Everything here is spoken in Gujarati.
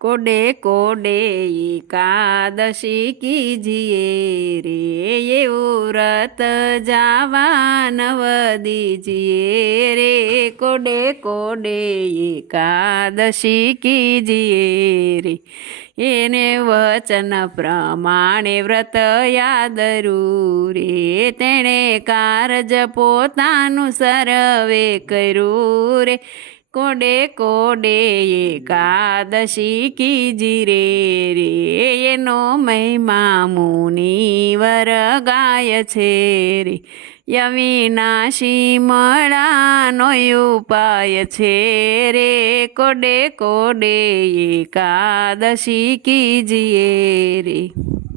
कोडे कोडे एकादशी कीजिए रे, ये व्रत जावा नव दीजिए रे। कोडे कोडे एकादशी कीजिए रे, એને વચન પ્રમાણે વ્રત યાદરું રે, તેણે કારજ પોતાનું સર્વે કર્યું રે। કોડે કોડે એકાદશી કીજી રે, એનો મહિમા મુનિવર ગાય છે રે। અવિનાશી મળાનો ઉપાય છે રે, કોડે કોડે એકાદશી કીજીએ રે।